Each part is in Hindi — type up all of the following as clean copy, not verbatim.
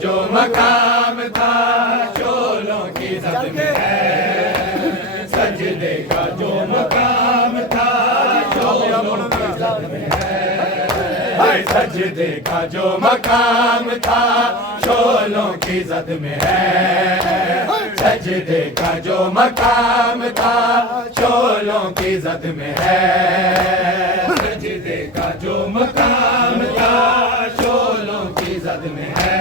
जो मकाम था शोलों की जद में है। सजदे का जो मकाम था शोलों की जद में है। सजदे का जो मकाम था शोलों की जद में है। सजदे का जो मकाम था शोलों की जद में है। सजदे का जो मकाम था शोलों की जद में है।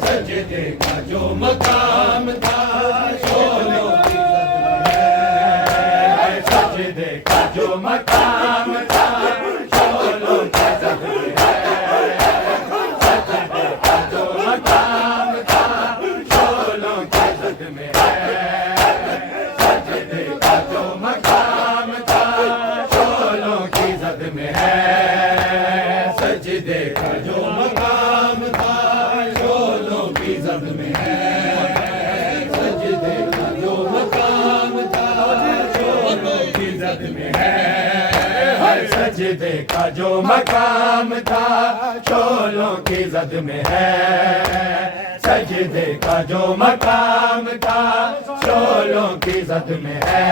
सजदे का जो मकाम था शोलों की जद में है। सजदे का जो मकाम था शोलों की जद में है। सजदे का जो मकाम था शोलों की जद में है। सजदे का जो मकाम था शोलों की जद में है। सजदे का जो मकाम था शोलों की जद में है। सजदे का जो मकाम था शोलों की जद में है। सजदे का जो मकाम था शोलों की जद में है। सजदे का जो मकाम था शोलों की जद में है।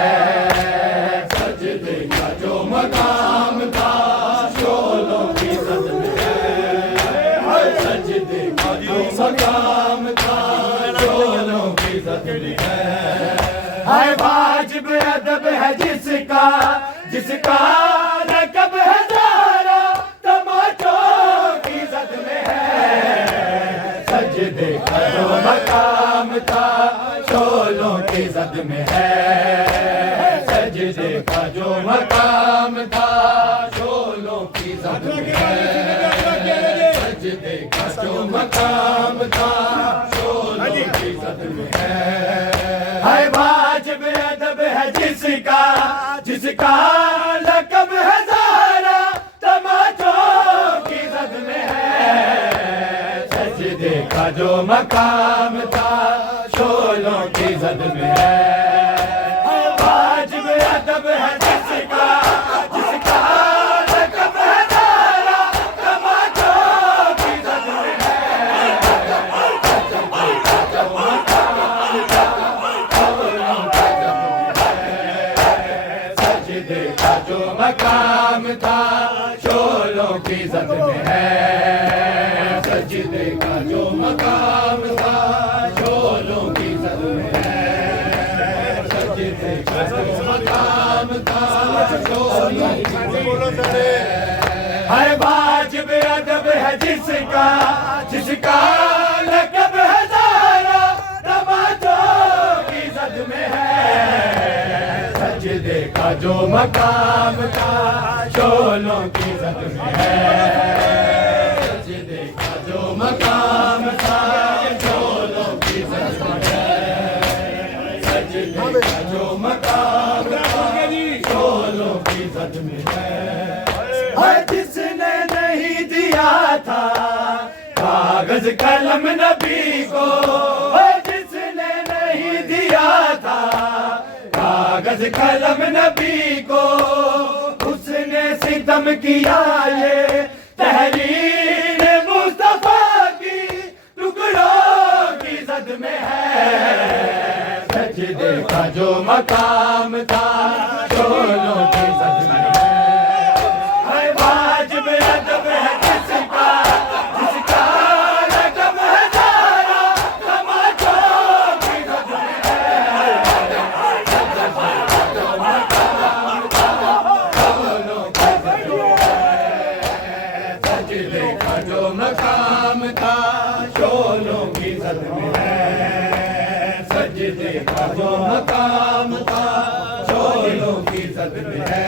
सजदे का जो मकाम था शोलों की जद में है। सजदे का जो मकाम था शोलों की जद में है। वाजिब अदब है जिसका जिसका रकब है ज़ारा तमाचों की जद में है। सजदे का जो मकाम था शोलों की जद में है। सजदे का जो मकाम था शोलों की जद में है। सजदे का जो मकाम था शोलों की जद में है। वाजिब अदब है जिसका जिसका लकब है ज़ारा तमाचों की जद में है। सजदे का जो मकाम था शोलों की जद में है। वाजिब अदब है जिसका जिसका लकब है ज़ारा तमाचों की जद में है। सजदे का जो मकाम था शोलों की जद में है। सजदे का जो मकाम था शोलों की जद में है। सजदे का जो मकाम था शोलों की जद में है। वाजिब अदब है जिसका जिसका लकब है ज़ारा तमाचों की जद में है। सजदे का जो मकाम था शोलों की जद में है। सजदे का जो मकाम था शोलों की जद में है। सजदे का जो मकाम था शोलों की जद में है। जिसने नहीं दिया था कागज कलम नबी को। जिसने नहीं दिया था कागज कलम नबी को उसने सितम किया ये तहरीर मुस्तफा की टुकड़ों की जद में है। सजदे का जो मकाम था शोलों की जद में है। वाजिब अदब है जिसका जिसका रकब है ज़ारा तमाचों की जद में है। सजदे का जो मकाम था शोलों की जद में है। सजदे का जो मकाम था शोलों की जद में है।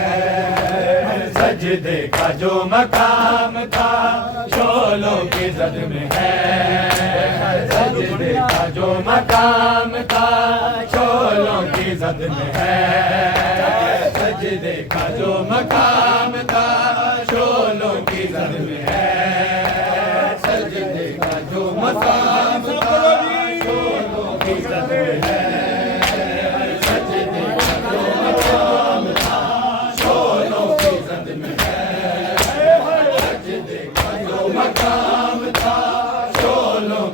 सजदे का जो मकाम था शोलों की जद में है। सजदे का जो मकाम था शोलों की जद में है। सजदे का जो मकाम था शोलों की जद में है। सजदे का जो मकाम था शोलों की जद में है। सजदे का जो मकाम था शोलों की जद में है। सजदे का जो मकाम था शोलों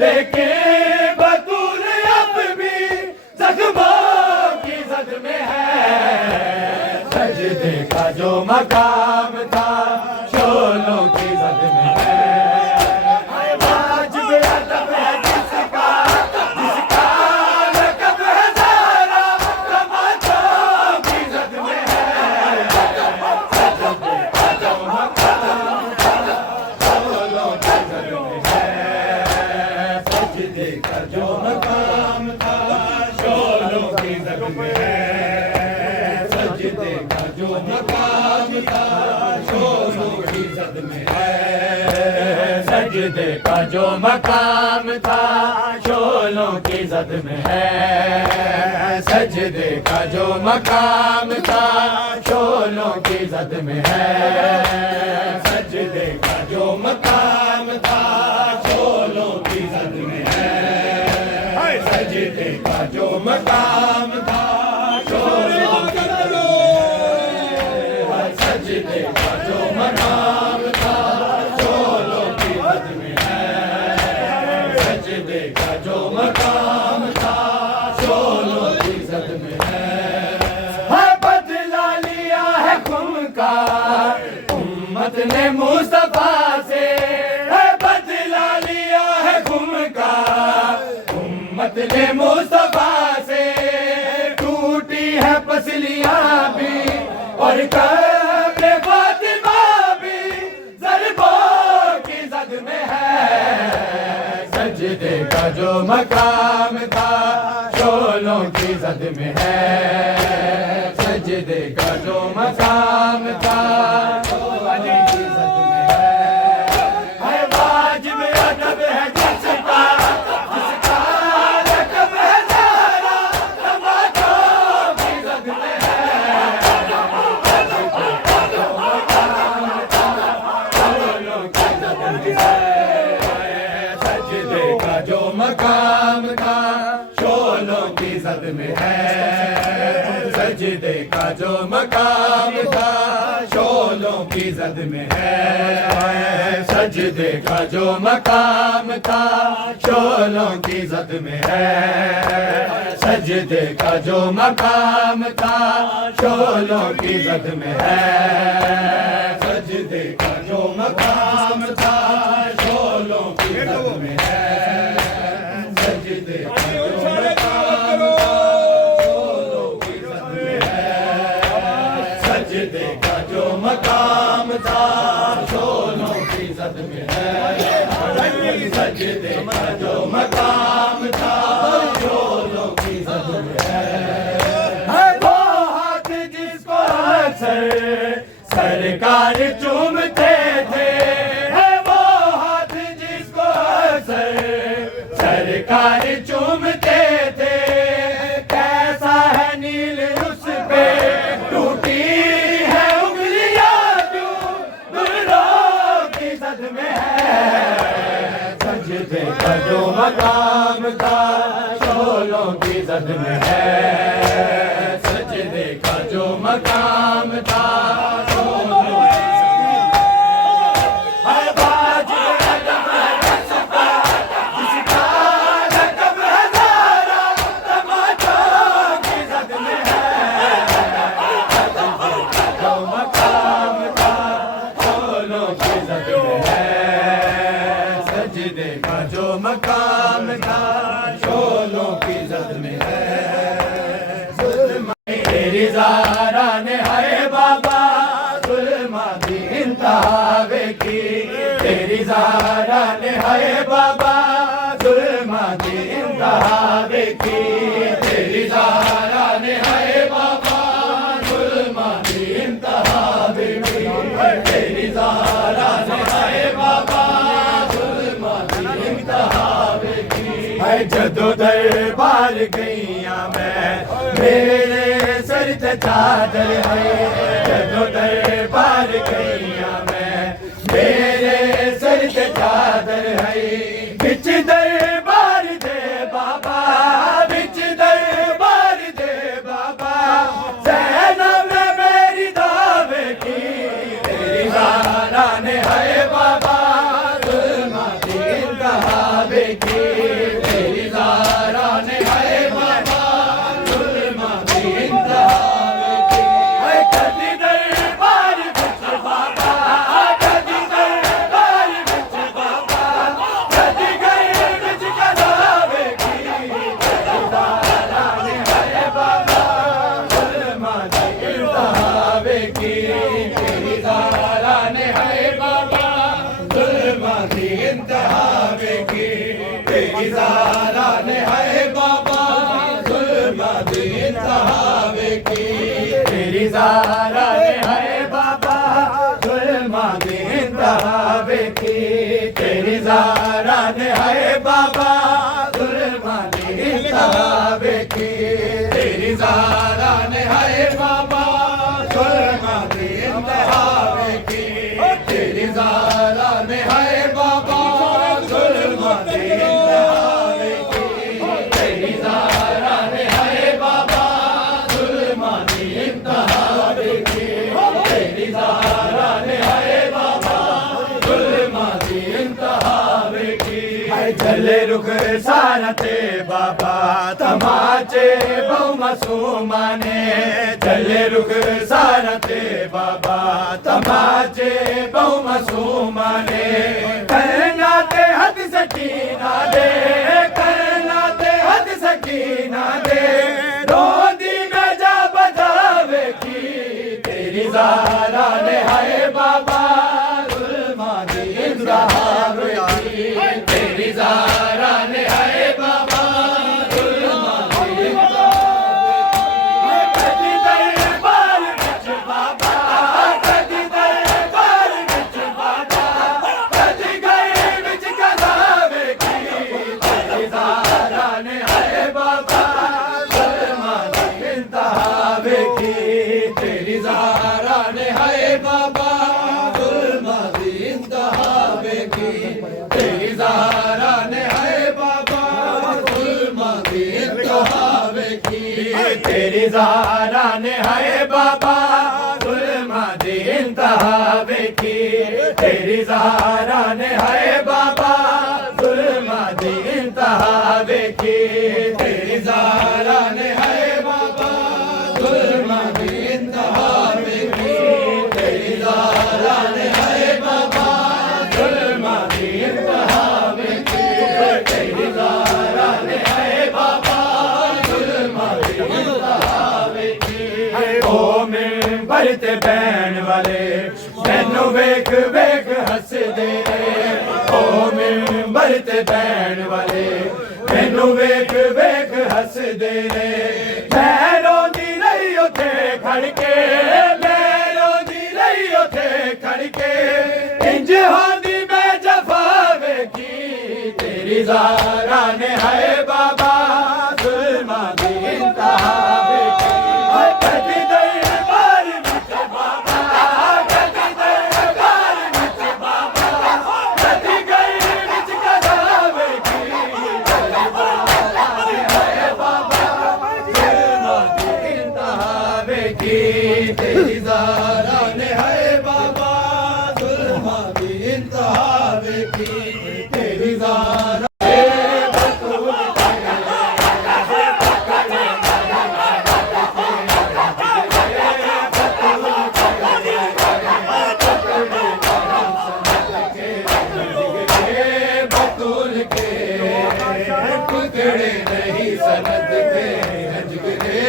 लेकिन बतूल अब भी जख्मों की जद में है। सजदे का जो मकाम था शोलों की जद में है। वाजिब अदब है जिसका लक़ब है ज़ारा, तमाचों की जद में है। सजदे का जो मकाम था शोलों की जद में है। सजदे का जो मकाम था शोलों की जद में है। सजदे का जो मकाम था शोलों की जद में है। सजदे का जो मकाम था शोलों की जद में है। सजदे का जो मकाम था शोलों की जद में है। सजदे का जो मकाम था शोलों की जद में है। सजदे का जो मकाम था शोलों की जद में है। सजदे का जो मकाम था शोलों की जद में है। सजदे का जो मकाम था शोलों की जद में है। बदला लिया है खुम का उम्मत ने मुस्तफा से। बदला लिया है खुम का उम्मत ने मुस्तफा से। टूटी है पसलियां भी और कब्र फातिमा भी ज़रबों की जद में है। सजदे का जो मकाम था शोलों की जद में है। सजदे का जो मकाम था शोलों की जद में है। वाजिब अदब है जिसका लक़ब है ज़ारा, तमाचों की जद में है। सजदे का जो मकाम था शोलों की जद में है। सजदे का जो मकाम था शोलों की जद में है। सजदे का जो मकाम था शोलों की जद में है। सजदे का जो मकाम था शोलों की जद में है। सजदे का जो मकाम था शोलों की जद में है। सजदे का जो मकाम था शोलों की जद में है। सजदे का जो मकाम था शोलों की जद में है। सजदे का जो मकाम था शोलों की जद में है। सजदे का जो मकाम था शोलों की जद में है। वो हाथ जिसको अक्सर सरकार चूमते थे। वो हाथ जिसको अक्सर सरकार चूमते थे। कैसा है नील उस पे टूटी है उंगलियां जो दुर्रों की जद में है। सजदे का जो मकाम था शोलों की जद में है। सजदे का जो मकाम था शोलों की जद में है। वाजिब अदब है जिसका लक़ब है ज़ारा, तमाचों की जद में है। सजदे का जो मकाम था शोलों की जद में है। सजदे का जो मकाम था शोलों की जद में है। तेरी ज़ारा ने हाय बाबा जुल्मा दी इंतहा की। तेरी ज़ारा ने हाय बाबा जुल्मा दी इंतहा की। तेरी ज़ारा ने हाय बाबा जुल्मा दी इंतहा की। तेरी ज़ारा ने हाय बाबा जुल्मा दी इंतहा की। है जदों दरबार गईया मैं मेरे सर ते चादर है। जदों दरबार गईया मैं मेरे सर ते चादर है। बिच दरबार दे बाबा, बिच दरबार दे बाबा, ज़ैनब ने मेरी दावे की। तेरी ज़ारा ने है बाबा जुल्मा दी इंतहा की तेरी ज़ारा ने है बाबा जुल्मा दी इंतहा वेखी तेरी ज़ारा ने है बाबा जुल्मा दी इंतहा वेखी तेरी ज़ारा ने है बाबा जुल्मा दी इंतहा वेखी तेरी ज़ारा ने है बाबा जुल्मा दी इंतहा वेखी तेरी ज़ारा ने है बाबा जुल्मा दी इंतहा वेखी तेरी ज़ारा ने है बाबा जुल्मा दी इंतहा वेखी चले रुख सारा ते बाबा तमाचे बहु मासूमा ने चले रुख सारा ते बाबा तमाचे बहु मासूमा ने करना ते हद सकीना दे करना ते हद सकीना दे रोंदी में जा बजावे की तेरी ज़ारा ने हाय बाबा जुल्मा दी इंतहा वेखी तेरी ज़ारा ने हाय बाबा जुल्मा दी इंतहा कदी दरबार विच बाबा कदी दरबार विच बाबा कदी गए विच कदावे की तेरी ज़ारा ने हाय बाबा जुल्मा दी इंतहा वेखी तेरी ज़ारा ने हाय बाबा जुल्मा दी इंतहा वेखी तेरी ज़ारा ने हाय बाबा जुल्मा दी इंतहा वेखी तेरी ज़ारा ने हाय बाबा जुल्मा दी इंतहा वेखी तेरी ज़ारा ने हाय बाबा जुल्मा दी इंतहा वेखी तेरी ज़ारा ने हाय बाबा जुल्मा दी इंतहा वेखी तेरी ज़ारा ने हाय बाबा जुल्मा दी इंतहा वेखी तेरी ज़ारा ने हाय बाबा जुल्मा दी इंतहा वेखी ओ मिंबर ते बैण वाले मैनू वेख वेख हसदे ओ मिंबर ते बैण वाले मैनू वेख वेख हसदे मैं रोंदी रही उथे खड़ के मैं रोंदी रही उथे खड़ के इंज होंदी मैं जफा वेखी तेरी ज़ारा ने हाय बाबा जुल्मा दी इंतहा वेखी कदी दरबार विच बाबा कदी दरबार विच बाबा कदी गए विच कदावे की तेरी ज़ारा ने हाय बाबा जुल्मा दी इंतहा वेखी तेरी ज़ारा ने हाय बाबा जुल्मा दी इंतहा वेखी तेरी ज़ारा बतूल के टुकड़े नहीं सनद के हजगरे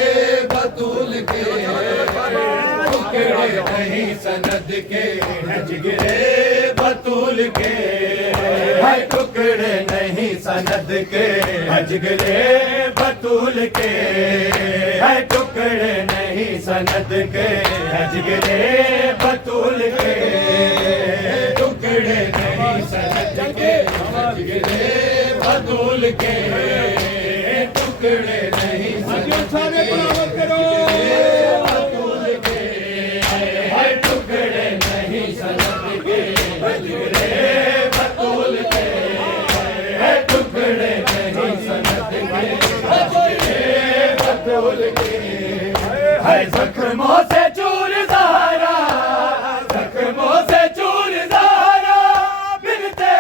बतूल के टुकड़े नहीं सनद के हजगरे बतूल के हाय टुकड़े नहीं सनद के हजगरे बतूल के हाय टुकड़े नहीं सनद के हजगरे बतूल के टुकड़े नहीं सनद के हजगरे बतूल के टुकड़े नहीं सनद के बतूल के हाय टुकड़े नहीं सनद के हजगरे बतूल के टुकड़े नहीं सनद के हजगरे बतूल के हाय जख्मों से चूर ज़ारा जख्मों से चूर ज़ारा मिलते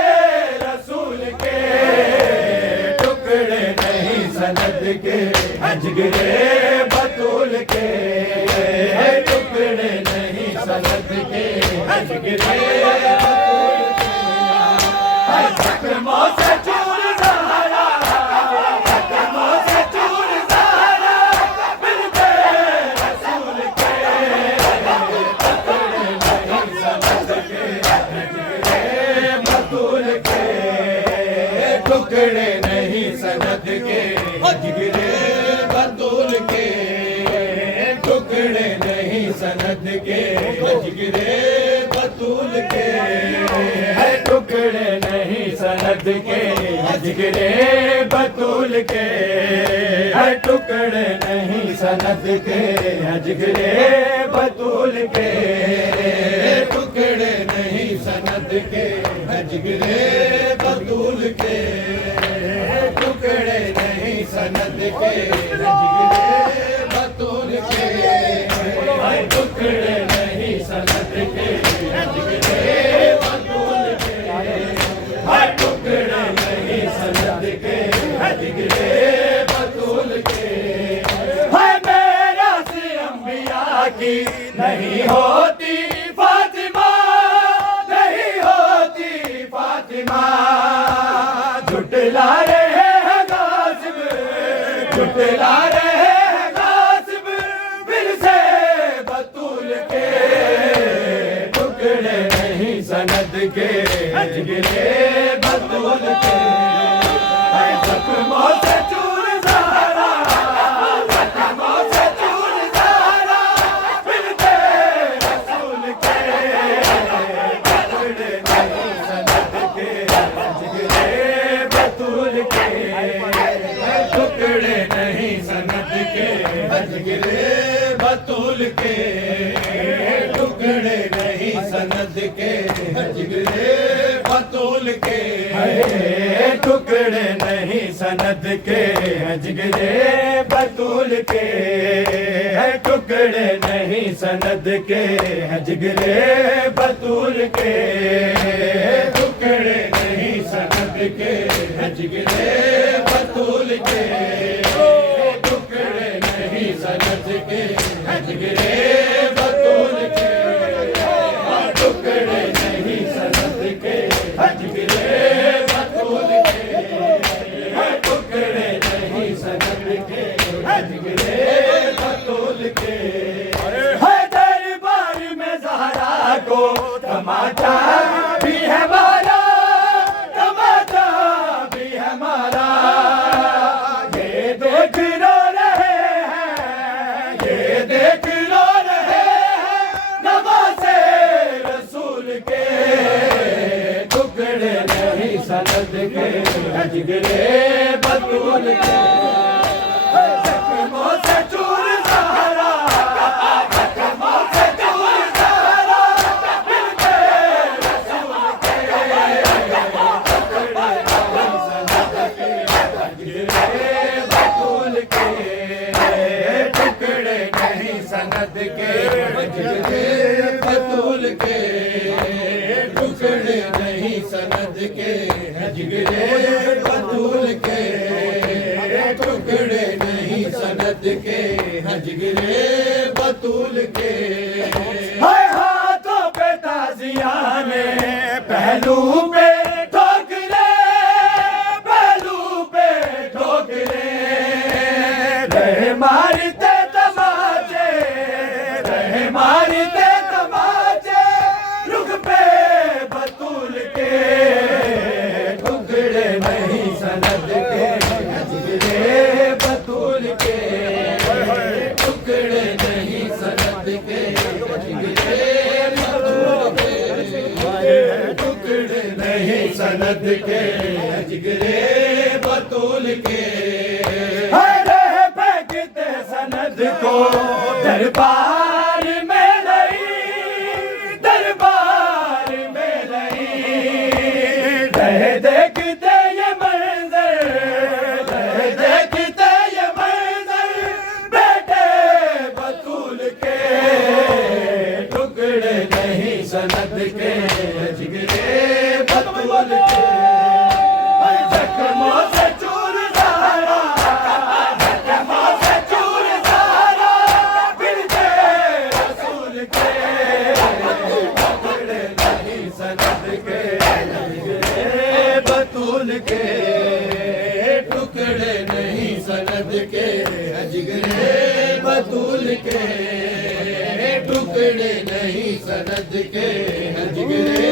रसूल के टुकड़े नहीं सनद के हजगरे बतूल के टुकड़े नहीं सनद के हजगरे बतूल के हाय जख्मों से चूर ज़ारा जख्मों से चूर ज़ारा मिलते रसूल के टुकड़े नहीं सनद के हजगरे बतूल के टुकड़े नहीं सनद के हजगरे बतूल के सनद के जिगरे बतूल के है टुकड़े नहीं सनद के जिगरे बतूल के है टुकड़े नहीं सनद के जिगरे बतूल के टुकड़े नहीं सनद के जिगरे बतूल के टुकड़े नहीं सनद के जिगरे बतूल के टुकड़े नहीं सनद के जिगरे बतूल के टुकड़े नहीं सनद के जिगरे बतूल के है मेरा से अंबिया की नहीं होती फातिमा नहीं होती फातिमा झुटला रहे हैं गासिब झुटला रहे हैं गासिब फिर से बतूल के टुकड़े नहीं सनद के जिगरे बतूल के जख्मों से चूर ज़हरा जख्मों से चूर ज़हरा मिलते रसूल के टुकड़े नहीं सनद के जिगरे बतूल के टुकड़े नहीं सनद के जिगरे बतूल के टुकड़े नहीं सनद के जिगरे बतूल के टुकड़े नहीं सनद के जिगरे बतूल के टुकड़े नहीं सनद के जिगरे बतूल के टुकड़े नहीं सनद के जिगरे बतूल के टुकड़े नहीं सनद के जिगरे बतूल के टुकड़े नहीं सनद के जिगरे बतूल के टुकड़े नहीं सनद के जिगरे बतूल के है दरबार में ज़हरा को तमाचा भी है मारा तमाचा भी है मारा ये देख रो रहे हैं ये देख रो रहे हैं नवाज़े रसूल के टुकड़े नहीं सनद के जिगरे बतूल के जख्मों से चूर ज़हरा जख्मों से चूर ज़हरा मिलते रसूल के टुकड़े नहीं सनद के जिगरे बतूल के टुकड़े नहीं सनद के जिगरे बतूल के टुकड़े नहीं सनद के जिगरे बतूल के हाय हाथों पे ताजिया ने पहलू पे ठोकरे पहलू पे ठोकरे रहे मारते तमाचे रहे मारते तमाचे रुख पे बतूल के टुकड़े नहीं सनद के जिगरे बतूल के टुकड़े नहीं सनद के जिगरे बतूल के टुकड़े नहीं सनद के जिगरे बतूल के फेंकते सनद को दरबार में नहीं दरबार में नहीं देखते ये मंजर देखते ये मंजर बेटे बतूल के टुकड़े नहीं सनद के जिगरे बतूल के जख्मों से चूर ज़हरा जख्मों से चूर ज़हरा मिलते रसूल के टुकड़े नहीं सनद के जिगरे बतूल के टुकड़े नहीं सनद के जिगरे बतूल के टुकड़े नहीं सनद के जिगरे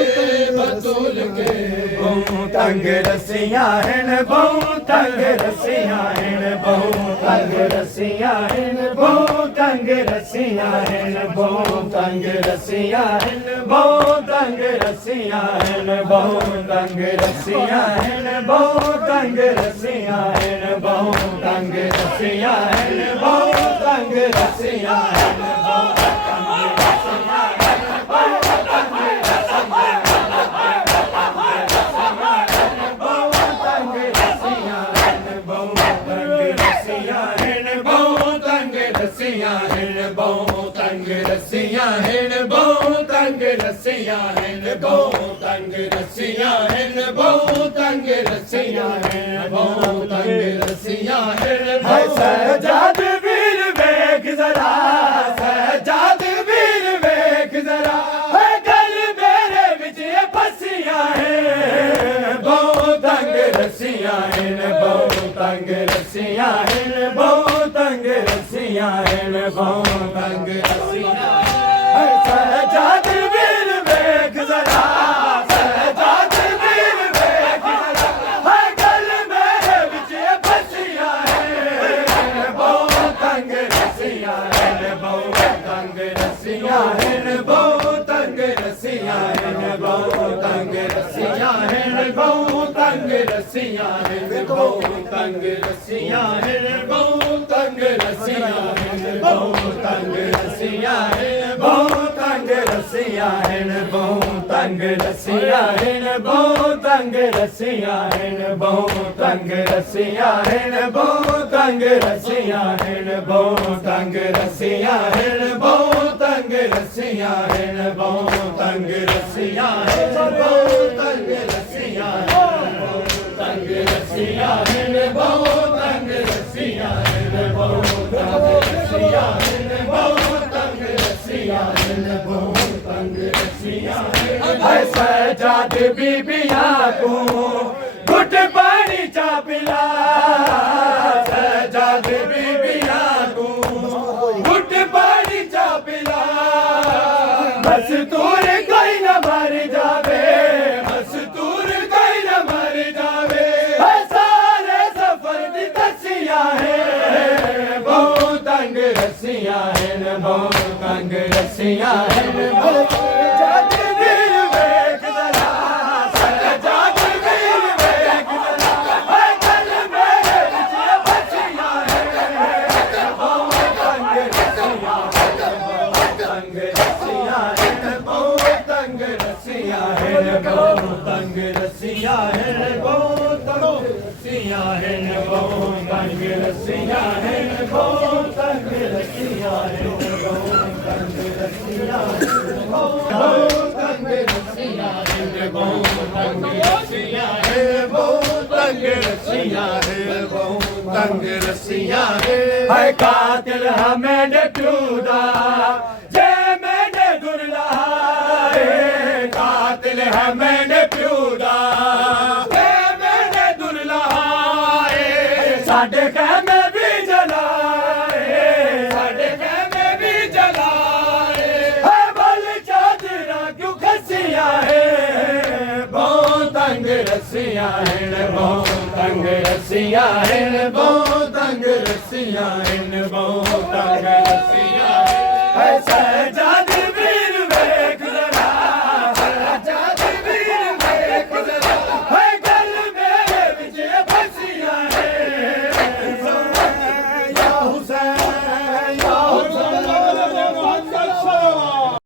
बतूल के बहु तंग रस्सियां हैं बहु तंग रस्सियां हैं बहु तंग रस्सियां हैं बहु तंग रस्सियां हैं बहु तंग रस्सियां हैं बहु तंग रस्सियां हैं बहु तंग रस्सियां हैं बहु तंग रस्सियां हैं बहु तंग रस्सियां हैं बहु तंग रस्सियां हैं बहु तंग रस्सियां हैं बहु तंग रस्सियां हैं बहु तंग रस्सियां हैं बहु तंग रस्सियां हैं बहु तंग रस्सियां हैं सजाद वीर वेख जरा सजाद वीर वेख जरा गल मेरे विच फसियां हैं बहु तंग रस्सियां हैं बहु तंग रस्सियां हैं बहु तंग रस्सियां हैं बहु तंग रस्सियां सजाद वीर वेख जरा सजाद वीर वेख जरा गल मेरे विच फसियां हैं बहु तंग रस्सियां हैं बहु तंग रस्सियां हैं बहु तंग रस्सियां हैं बहु तंग रस्सियां हैं बहु तंग रस्सियां हैं बहु तंग रस्सियां हैं बहु तंग रस्सियां हैं बहु तंग रस्सियां हैं बहु तंग रस्सियां हैं बहु तंग रस्सियां हैं बहु तंग रस्सियां हैं बहु तंग रस्सियां हैं बहु तंग रस्सियां हैं बहु तंग रस्सियां हैं बहु तंग रस्सियां हैं बहु तंग रस्सियां हैं बहु तंग रस्सियां हैं तंग रस्सियां हैं बहु तंग रस्सियां हैं बहु तंग रस्सियां हैं बहु तंग रस्सियां हैं बहु तंग रस्सियां हैं सजाद बीबियां को घुट पानी चा पिला सजाद बीबियां को घुट पानी चा पिला बस तूर कोई न मर जावे बस तूर कोई न मर जावे सारे सफर दी दसियां हैं बहु तंग रस्सियां हैं बहु तंग रस्सियां हैं सजाद वीर वेख जरा सजाद वीर वेख जरा गल मेरे विच फसियां हैं बहु तंग रस्सियां हैं तंग रस्सियां हैं बहु तंग रस्सियां हैं बहु तंग रस्सियां हैं बहु तंग रस्सियां हैं बहु तंग रस्सियां हैं बहु तंग रस्सियां हैं बहु तंग रस्सियां हैं बहु तंग रस्सियां हैं बहु तंग रस्सियां हैं बहु तंग रस्सियां हैं बहु तंग रस्सियां हैं कातिल हमें डटूदा जे मैंने दुर्ला कातिल हमें डटूदा जे मैंने दुर्ला साडे कहमे भी जलाए साडे कहमे भी जलाए बल चादरा क्यों खसियां हैं बहु तंग रस्सियां हैं बहु तंग रस्सियां हैं बहु तंग रस्सियां हैं बहु तंग रस्सियां हैं सजा